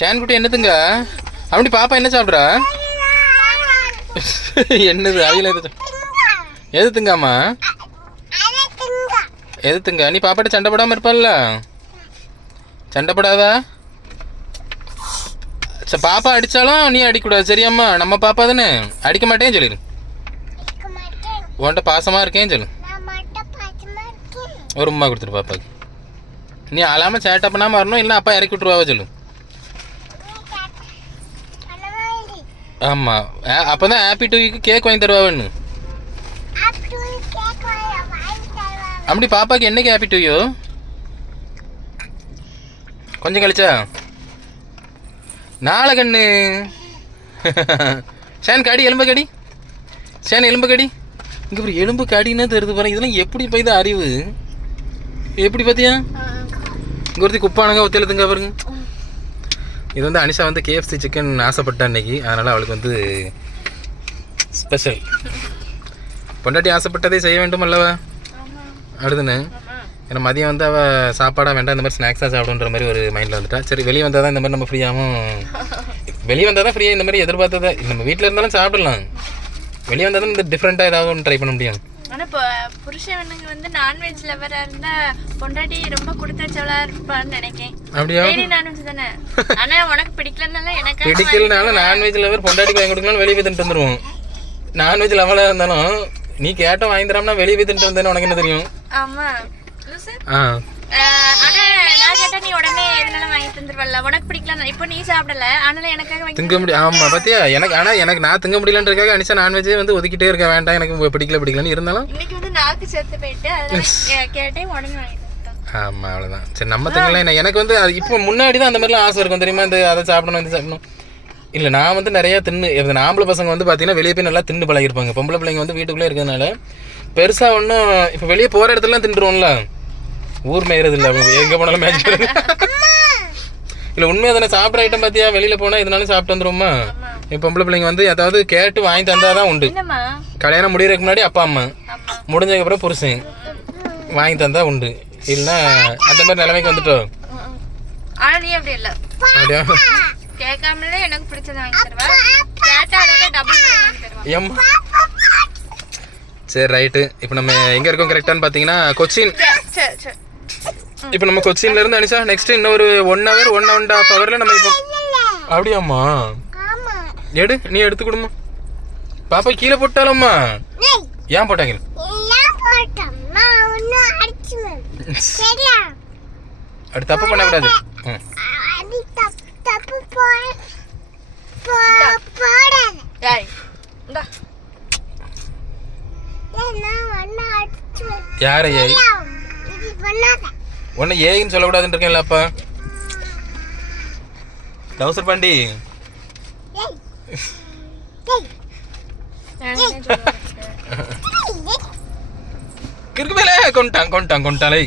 ஷான்குட்டி என்னதுங்க அப்படி பாப்பா என்ன சாப்பிட்றா? என்னது அவியல் எதுத்துங்காமா எதுத்துங்க? நீ பாப்பாட்ட சண்டை போடாமல் இருப்பாள்ல? சண்டை போடாதா? பாப்பா அடித்தாலும் நீ அடிக்கூடாது சரியாம்மா? நம்ம பாப்பா தானே, அடிக்க மாட்டேன்னு சொல்லிடு. உன்கிட்ட பாசமாக இருக்கேன்னு சொல்லு. ஒரு உமா கொடுத்துரு பாப்பாக்கு. நீ அழாமல் சேட்டை பண்ணாமல் வரணும், இல்லை அப்பா இறக்கி விட்ருவாவா சொல்லு. ஆமாம், அப்போ தான் ஹாப்பி டூக்கு கேக் வாங்கி தருவான்னு. அப்படி பாப்பாக்கு என்னைக்கு ஹாப்பி டூயோ? கொஞ்சம் கழிச்சா நாளை கண்ணு. ஷான் கடி, எலும்பு கடி. ஷான் எலும்பு கடி. இங்கே ஒரு எலும்பு கடின்னு தெரியுது பாருங்க. இதெல்லாம் எப்படி போய் தான் அறிவு? எப்படி பார்த்தியா? இங்கே ஒருத்தி குப்பானுங்க ஒத்தியலுங்க பாருங்க. இது வந்து அனிஷா வந்து KFC சிக்கன் ஆசைப்பட்டா அன்னைக்கு, அதனால் அவளுக்கு வந்து ஸ்பெஷல். பொண்டாட்டி ஆசைப்பட்டதே செய்ய வேண்டும் அல்லவா அடுதுன்னு. ஏன்னா மதியம் வந்து அவள் சாப்பாடாக வேண்டாம், இந்த மாதிரி ஸ்நாக்ஸாக சாப்பிடுன்ற மாதிரி ஒரு மைண்டில் வந்துட்டா. சரி வெளியே வந்தால் தான் இந்த மாதிரி நம்ம ஃப்ரீயாகவும், வெளியே வந்தால் தான் ஃப்ரீயாக இந்த மாதிரி எதிர்பார்த்ததா. நம்ம வீட்டில் இருந்தாலும் சாப்பிடலாம், வெளியே வந்தால் தான் இந்த டிஃப்ரெண்ட்டாக ஏதாவது ஒன்று ட்ரை பண்ண முடியும். ஆனால் இப்போ புருஷனுங்க வந்து நான்வெஜ் லவராக இருந்தால் பொண்டாட்டி ரொம்ப கொடுத்தச்சவளாக இருப்பான்னு நினைக்கேன். அப்படியா? நான்வெஜ் தானே. ஆனால் உனக்கு பிடிக்கலனால எனக்கு பிடிக்கலனால நான்வெஜ் லவர் பொண்டாட்டிக்கு வாங்கி கொடுக்கலாம், வெளியே போய் தின்ட்டு வந்துடுவோம். நான்வெஜ் லவராக இருந்தாலும் நீ கேட்ட வாங்கி தராம்னா வெளியே போய் தின்ட்டு வந்தேன்னு உனக்கு என்ன தெரியும்? ஆமாம். ஆ ஆனால் நான் கேட்டால் நீ உடனே எதுனாலும் வாங்கி தந்துருவல்ல. உனக்கு பிடிக்கல, இப்போ நீ சாப்பிடல, ஆனாலும் எனக்காக திங்க முடியும். ஆமாம் பார்த்தியா, எனக்கு ஆனால் எனக்கு நான் திங்க முடியலன்றதுக்காக அனிஷா நான்வெஜ்ஜே வந்து ஒதுக்கிட்டே இருக்க வேண்டாம், எனக்கு பிடிக்கலன்னு இருந்தாலும் இன்னைக்கு வந்து நாக்கு சேர்த்து போயிட்டு அதனால கேட்டேன், உடனே வாங்கி தந்தேன். ஆமாம் அவ்வளோதான். சரி நம்ம திங்கலாம். எனக்கு வந்து அது இப்போ முன்னாடி தான் அந்த மாதிரிலாம் ஆசை இருக்கும் தெரியுமா, இந்த அதை சாப்பிடணும் இது சாப்பிடணும். இல்லை நான் வந்து நிறையா தின்னு, ஆம்பளை பசங்க வந்து பார்த்தீங்கன்னா வெளியே போய் நல்லா தின்னு பழகிருப்பாங்க. பொம்பளை பிள்ளைங்க வந்து வீட்டுக்குள்ளே இருக்கிறதுனால பெருசாக ஒன்றும் இப்போ வெளியே போகிற இடத்துலலாம் தின்றுவோம்ல, ஊர் மேய்கிறது இல்லை, எங்கே போனாலும் மேட்ச் இல்லை. உண்மையாக தானே சாப்பிட்ற ஐட்டம் பார்த்தியா, வெளியில் போனால் இதனாலும் சாப்பிட்டு வந்துடுவோம்மா. இப்போ பொம்பளை பிள்ளைங்க வந்து ஏதாவது கேட்டு வாங்கி தந்தால் தான் உண்டு. கல்யாணம் முடிகிறதுக்கு முன்னாடி அப்பா அம்மா, முடிஞ்சதுக்கப்புறம் புருஷன் வாங்கி தந்தா உண்டு, இல்லைன்னா அந்த மாதிரி நிலைமைக்கு வந்துட்டோம். அப்படியா? கேட்காமலே எனக்கு பிடிச்சது வாங்கி தருவேன், கேட்டா அதோட டபுள் வாங்கி தருவேன். ஏம்மா சரி ரைட்டு. இப்போ நம்ம எங்கே இருக்கோம் கரெக்டானு பார்த்தீங்கன்னா கொச்சின். இப்போ நம்ம கொச்சின்லேருந்து அனிஷா நெக்ஸ்ட் இன்னொரு 1 hour 1.5 hour நம்ம இப்போ. அப்படியாம்மா? எடு, நீ எடுத்து கொடுமா. பாப்பா கீழே போட்டாலம்மா. ஏன் போட்டாங்க? அப்படி தப்பு பண்ணக்கூடாது. யார ஏய்? ஒன்னு ஏன்னு சொல்லக்கூடாதுன்னு இருக்கேன்ல அப்பா. டவுசர் பாண்டி கிறுக்கு மேலே கொண்டான் கொண்டான் கொண்டாலே.